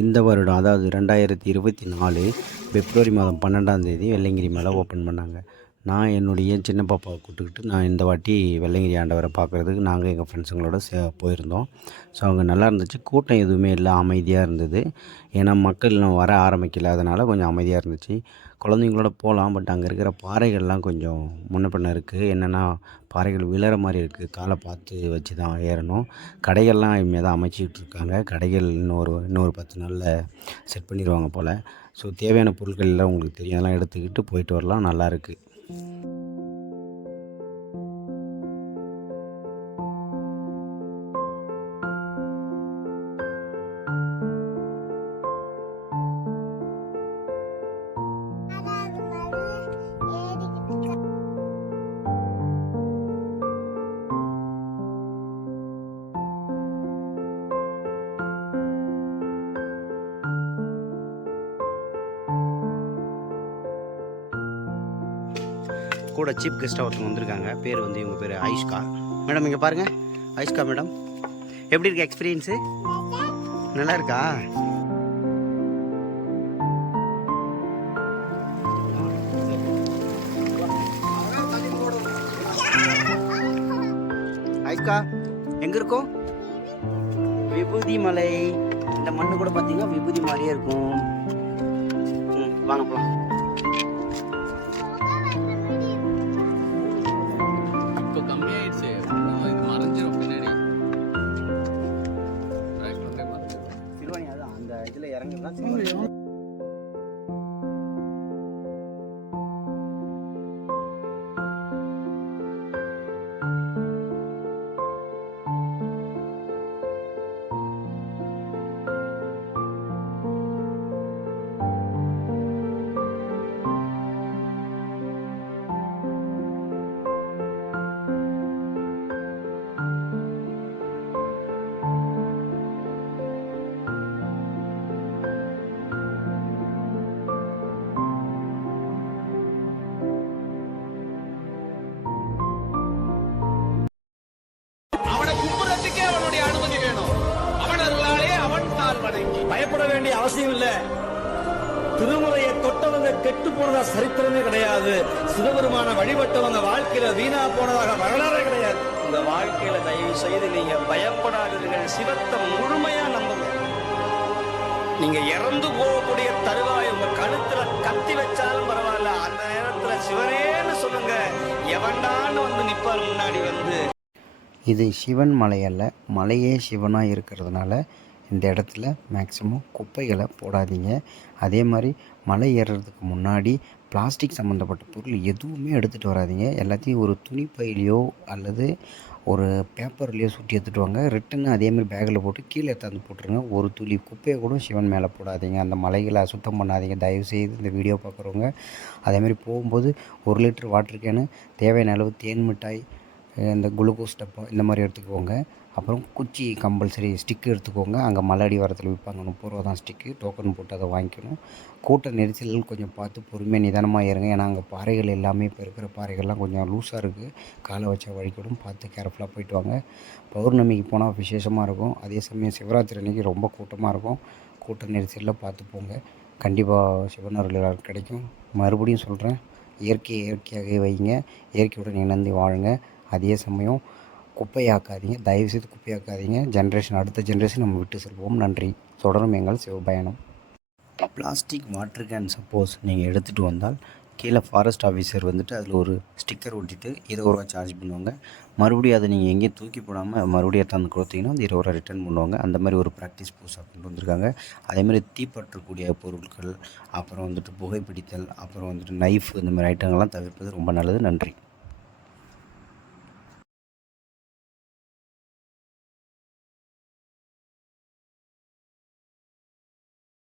இந்த வருடம் அதாவது 2024 பிப்ரவரி மாதம் 12ஆம் தேதி வெள்ளையங்கிரி மலை ஓப்பன் பண்ணாங்க. நான் என்னுடைய சின்ன பாப்பாவை கூப்பிட்டுக்கிட்டு நான் இந்த வாட்டி வெள்ளையங்கிரி ஆண்டவரை பார்க்குறதுக்கு நாங்கள் எங்கள் ஃப்ரெண்ட்ஸுங்களோட போயிருந்தோம். ஸோ அங்கே நல்லா இருந்துச்சு. கூட்டம் எதுவுமே இல்லை, அமைதியாக இருந்தது. ஏன்னா மக்கள் இன்னும் வர ஆரம்பிக்கல, அதனால் கொஞ்சம் அமைதியாக இருந்துச்சு. குழந்தைங்களோட போகலாம், பட் அங்கே இருக்கிற பாறைகள்லாம் கொஞ்சம் முன்ன பின்ன இருக்குது. என்னென்னா பாறைகள் விழற மாதிரி இருக்குது, காலை பார்த்து வச்சு தான் ஏறணும். கடைகள்லாம் இனிமேல் தான் அமைச்சிக்கிட்டு இருக்காங்க. கடைகள் இன்னொரு 10 நாளில் செட் பண்ணிடுவாங்க போல். ஸோ தேவையான பொருட்கள் எல்லாம் உங்களுக்கு தெரியும், அதெல்லாம் எடுத்துக்கிட்டு போயிட்டு வரலாம், நல்லாயிருக்கு. கூட சீஃப் கெஸ்ட்டாக ஒருத்தவங்க வந்திருக்காங்க. பேர் வந்து இவங்க பேர் ஆயிஷ்கா மேடம். இங்கே பாருங்கள், ஆயிஷ்கா மேடம். எப்படி இருக்கு எக்ஸ்பீரியன்ஸு? நல்லா இருக்கா? ஆயிஷ்கா எங்கே இருக்கோம்? விபூதி மலை. இந்த மண்ணு கூட பார்த்தீங்கன்னா விபூதி மாதிரியே இருக்கும். வாங்க போகலாம். இதில் இறங்குதான் பயப்பட வேண்டிய அவசியம் இல்ல. திருமுறையை தொட்டவங்க கெட்டு போனதா சரித்திரமே கிடையாது. சிவபெருமான வழிபட்டவங்க வாழ்க்கையில வீணா போனதாக வரலாறே கிடையாது. இந்த வாழ்க்கையில தயவு செய்து நீங்க பயப்படாதீர்கள். சிவத்தை முழுமையா நம்புங்க. நீங்க இறந்து போகக்கூடிய தருவாய் உங்க கழுத்துல கத்தி வச்சாலும் பரவாயில்ல, அந்த நேரத்துல சிவனேன்னு சொல்லுங்க. எவன்டான்னு வந்து நிப்பார் முன்னாடி வந்து. இது சிவன் மலை அல்ல, மலையே சிவனாக இருக்கிறதுனால இந்த இடத்துல மேக்ஸிமம் குப்பைகளை போடாதீங்க. அதே மாதிரி மலை ஏறுறதுக்கு முன்னாடி பிளாஸ்டிக் சம்மந்தப்பட்ட பொருள் எதுவுமே எடுத்துகிட்டு வராதிங்க. எல்லாத்தையும் ஒரு துணி பையிலையோ அல்லது ஒரு பேப்பர்லேயோ சுட்டி எடுத்துகிட்டு வாங்க. ரிட்டன்னு அதேமாதிரி பேக்கில் போட்டு கீழே எடுத்தாந்து போட்டுருங்க. ஒரு துளி குப்பையை கூட சிவன் மேலே போடாதீங்க. அந்த மலைகளை சுத்தம் பண்ணாதீங்க தயவுசெய்து. இந்த வீடியோ பார்க்குறவங்க அதேமாதிரி போகும்போது 1 லிட்டர் வாட்டர் கேனு, தேவையான அளவு தேன் மிட்டாய், இந்த குளுக்கோஸ் டப்பா இந்த மாதிரி எடுத்துக்கோங்க. அப்புறம் குச்சி கம்பல்சரி, ஸ்டிக்கு எடுத்துக்கோங்க. அங்கே மலை அடிவாரத்தில் விற்பாங்க, 30 ரூபா தான் ஸ்டிக்கு. டோக்கன் போட்டு அதை வாங்கிக்கணும். கூட்ட நெரிசல் கொஞ்சம் பார்த்து பொறுமையாக நிதானமாக ஏறுங்க. ஏன்னா அங்கே பாறைகள் எல்லாமே இப்போ இருக்கிற பாறைகள்லாம் கொஞ்சம் லூஸாக இருக்குது, காலை வச்சா வழிக்கூடும். பார்த்து கேர்ஃபுல்லாக போயிட்டு வாங்க. பௌர்ணமிக்கு போனால் விசேஷமாக இருக்கும். அதே சமயம் சிவராத்திரி அன்றைக்கி ரொம்ப கூட்டமாக இருக்கும். கூட்ட நெரிசலில் பார்த்து போங்க. கண்டிப்பாக சிவனருள் கிடைக்கும். மறுபடியும் சொல்கிறேன், இயற்கையாகவே வைங்க, இயற்கையுடன் இணைந்து வாழுங்க. அதே சமயம் குப்பையாக்காதீங்க, தயவுசெய்து குப்பையாக்காதீங்க. அடுத்த ஜென்ரேஷன் நம்ம விட்டு செல்வோம். நன்றி. தொடரும் எங்கள் சிவபயணம். பிளாஸ்டிக் வாட்டர் கேன் சப்போஸ் நீங்கள் எடுத்துகிட்டு வந்தால் கீழே ஃபாரஸ்ட் ஆஃபீஸர் வந்துட்டு அதில் ஒரு ஸ்டிக்கர் ஒட்டிட்டு 20 ரூபா சார்ஜ் பண்ணுவாங்க. மறுபடியும் அதை நீங்கள் எங்கேயும் தூக்கி போடாமல் மறுபடியும் எடுத்தாந்து கொடுத்தீங்கன்னா அந்த 20 ரூபா ரிட்டர்ன் பண்ணுவாங்க. அந்த மாதிரி ஒரு ப்ராக்டிஸ் புதுசாக கொண்டு வந்திருக்காங்க. அதேமாதிரி தீப்பற்றக்கூடிய பொருட்கள், அப்புறம் வந்துட்டு புகைப்பிடித்தல், அப்புறம் வந்துட்டு நைஃப், இந்த மாதிரி ஐட்டங்கள்லாம் தவிர்ப்பது ரொம்ப நல்லது. நன்றி.